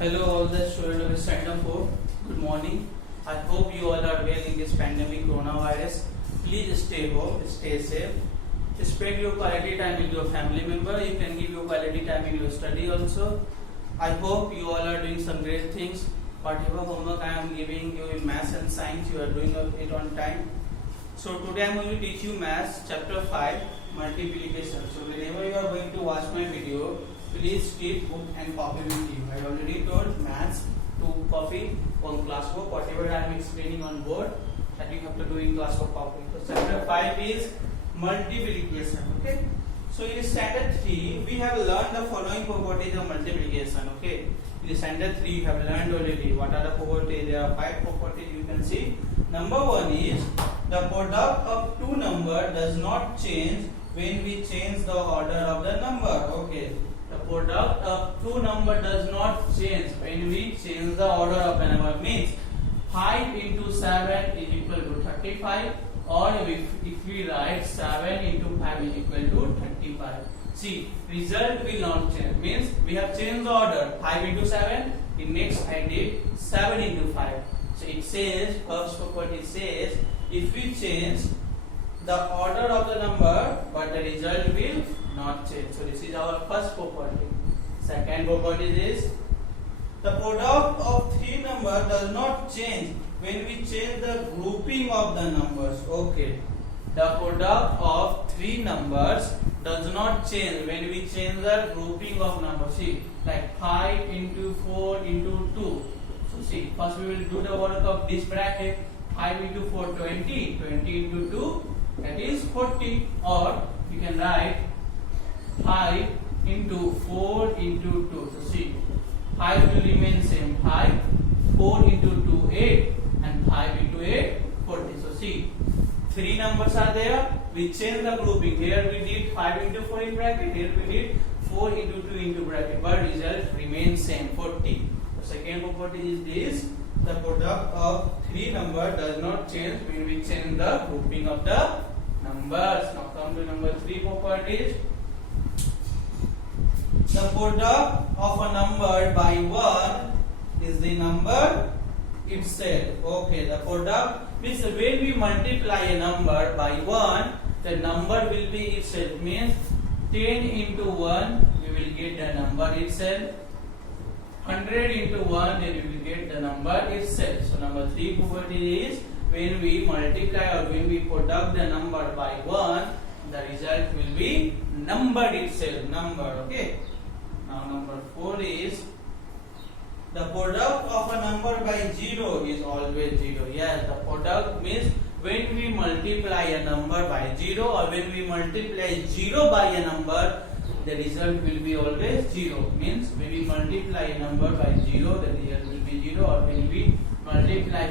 Hello, all the students of Stand 4. Good morning. I hope you all are well in this pandemic coronavirus. Please stay home, stay safe. Spend your quality time with your family member. You can give your quality time in your study also. I hope you all are doing some great things. Whatever homework I am giving you in maths and science, you are doing it on time. So today I am going to teach you maths chapter 5 multiplication. So whenever you are going to watch my video, please keep book and copy with you. I already told maths to copy on class book. Whatever I am explaining on board, that you have to do in class book copy. So chapter 5 is multiplication. Okay. So in standard 3, we have learned the following properties of multiplication. Okay. In standard 3, you have learned already what are the properties. There are 5 properties you can see. Number 1 is the product of two numbers does not change when we change the order of the number. Okay. The product of two numbers does not change when we change the order of the number. Means 5 into 7 is equal to 35, or if we write 7 into 5 is equal to 35. See, result will not change. Means we have changed the order. 5 into 7. In next I did 7 into 5. So it says, first property says, if we change the order of the number, but the result will not change. So this is our first property. Second property is the product of three numbers does not change when we change the grouping of the numbers. Okay. The product of three numbers does not change when we change the grouping of numbers. See, like 5 into 4 into 2. So see, first we will do the work of this bracket. 5 into 4, 20. 20 into 2, that is 40. Or you can write 5 into 4 into 2. So see, 5 will remain same. 5, 4 into 2, 8, and 5 into 8, 40. So see, three numbers are there. We change the grouping. Here we did 5 into 4 in bracket. Here we did 4 into 2 into bracket. But result remains same, 40. The second property is this. The product of three numbers does not change when we change the grouping of the numbers. Now come to number 3 properties. The product of a number by 1 is the number itself. Okay, the product means when we multiply a number by 1, the number will be itself. Means 10 into 1, we will get the number itself. 100 into 1, then we will get the number itself. So number 3 property is when we multiply or when we product the number by 1, the result will be number itself. Number. Okay. Now number 4 is the product of a number by 0 is always 0. Yes, the product means when we multiply a number by 0 or when we multiply 0 by a number, the result will be always 0. Means when we multiply a number by 0, the result will be 0. Or when we multiply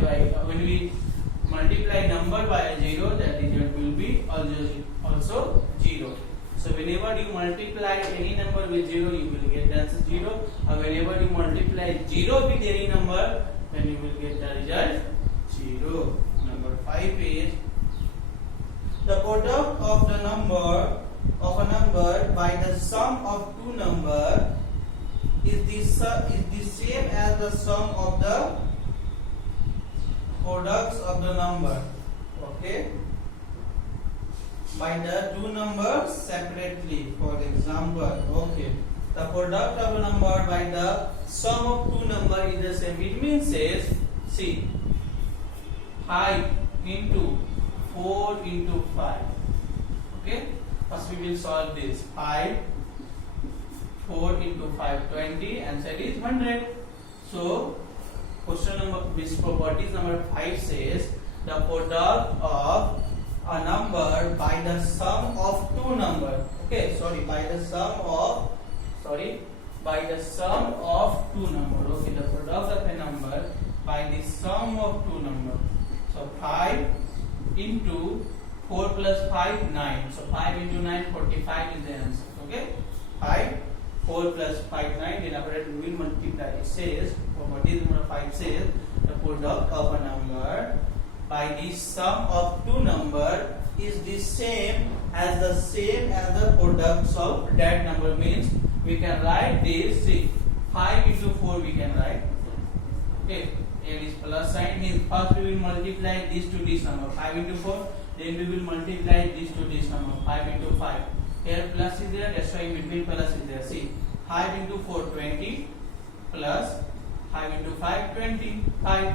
number by 0, the result will be also 0. So whenever you multiply any number with 0, you will get the answer 0. Or whenever you multiply 0 with any number, then you will get the result 0. Number 5 is the product of the number of a number by the sum of two numbers is the same as the sum of the products of the number. Okay. By the two numbers separately. For example, okay, the product of a number by the sum of two numbers is the same. It means says, see, 5 into 4 into 5. Okay. First we will solve this. 5, 4 into 5, 20. Answer is 100. So question number, this property number 5 says the product of a number by the sum of two numbers. Okay, by the sum of two numbers. Okay, the product of a number by the sum of two numbers. So 5 into 4 plus 5, 9. So 5 into 9, 45 is the answer. Okay, 5, 4 plus 5, 9. Then after that we will multiply. It says, property number 5 says the product of a number by the sum of two numbers is the same as the products of that number. Means we can write this. See, 5 into 4 we can write. Okay, here is plus sign, means first we will multiply this to this number 5 into 4, then we will multiply this to this number 5 into 5. Here plus is there, that's why in between plus is there. See, 5 into 4 20 plus 5 into 5 25.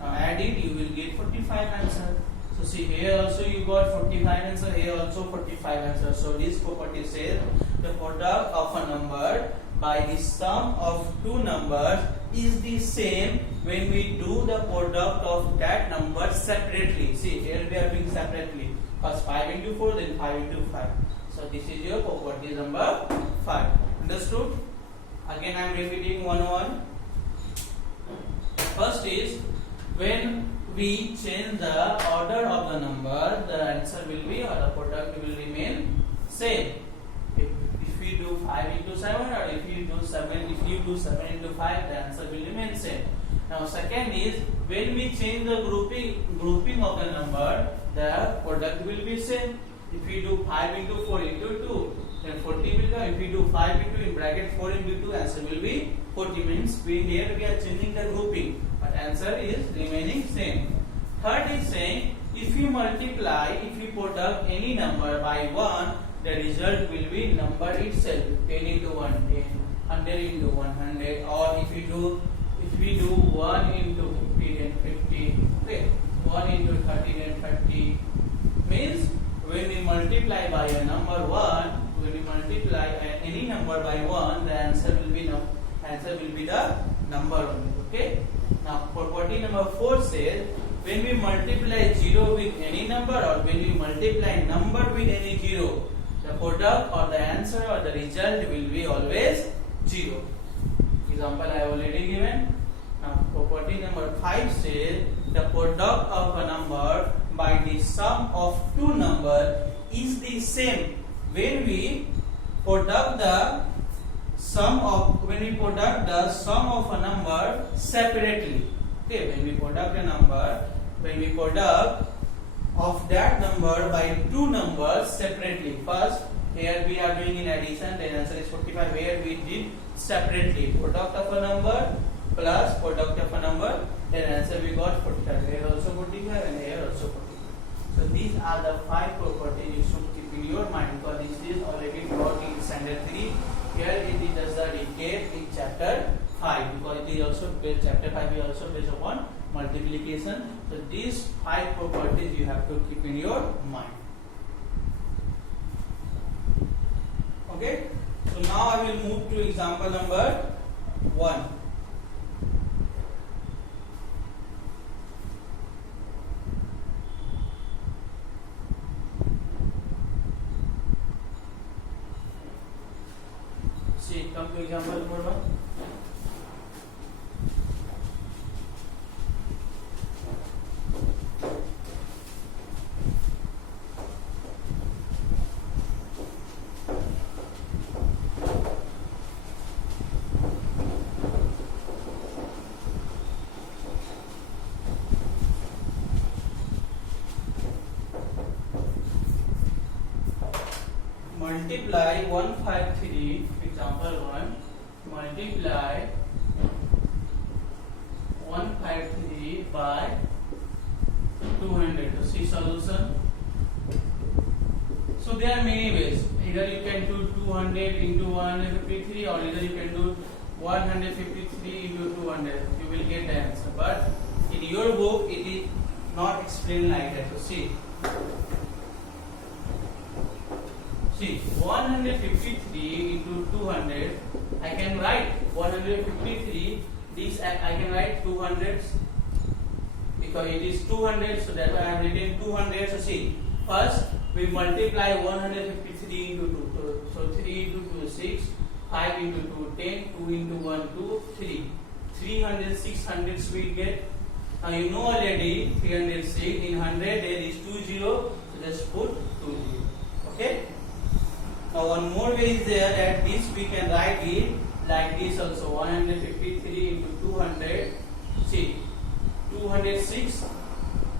Now add it, you will get 45 answer. So see, here also you got 45 answer, here also 45 answer. So this property says the product of a number by the sum of two numbers is the same when we do the product of that number separately. See, here we are doing separately. First 5 into 4, then 5 into 5. So this is your property number 5. Understood? Again I am repeating one. First is, when we change the order of the number, the answer will be, or the product will remain same. If we do 5 into 7, or if you do 7 into 5, the answer will remain same. Now second is, when we change the grouping of the number, the product will be same. If we do 5 into 4 into 2, then 40 will come. If we do 5 into in bracket 4 into 2, answer will be 40. Means here we are changing the grouping, but answer is remaining same. Third is saying, if you product any number by 1, the result will be number itself. 10 into 1, 10, 100 into 100, or if we do 1 into 50, then 50, okay, 1 into 30, then 30. Means when we multiply by a number 1, when we multiply any number by 1, the answer will be the number only. Okay. Now property number 4 says, when we multiply 0 with any number, or when we multiply number with any 0, the product or the answer or the result will be always 0. Example I have already given. Now property number 5 says, the product of a number by the sum of two numbers is the same when we product the sum of a number separately. Okay, when we product of that number by two numbers separately. First, here we are doing in addition, then answer is 45. Here we did separately, product of a number plus product of a number, then answer we got 45. Here also 45 and here also 45. So these are the 5 properties you should keep in your mind, because this is already taught in standard 3. Here it is just the detail in chapter 5, because it is also chapter 5 is also based upon multiplication. So these 5 properties you have to keep in your mind. Okay. So now I will move to example number 1. See, come to example number 1. Multiply 153, example 1, multiply 153 by 200. So see solution. So there are many ways. Either you can do 200 into 153, or either you can do 153 into 200. You will get the answer. But in your book it is not explained like that. So see, 153 into 200, I can write 153, this I can write 200, because it is 200, so that I have written 200. So see, first we multiply 153 into 2, so 3 into 2 is 6, 5 into 2 10, 2 into 1 2, 3, 300, 600 we get. Now you know already 306, in 100 there is 20, so just put 20. Okay. Now one more way is there, that this we can write it like this also, 153 into 200, see 206,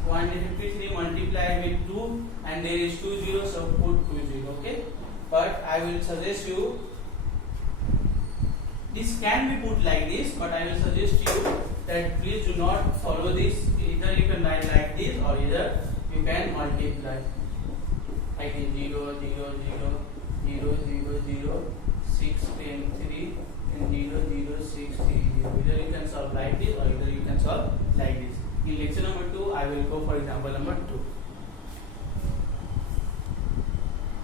153 multiplied with 2 and there is 20, so put 20, okay. But I will suggest you This can be put like this, but I will suggest you that please do not follow this. Either you can write like this, or either you can multiply like this: 0, 0, 0, 0, 0, 0, 6, 10, 3, and 0, 0, 6, 3, 0. Either you can solve like this, or either you can solve like this. In lecture number 2, I will go for example number 2.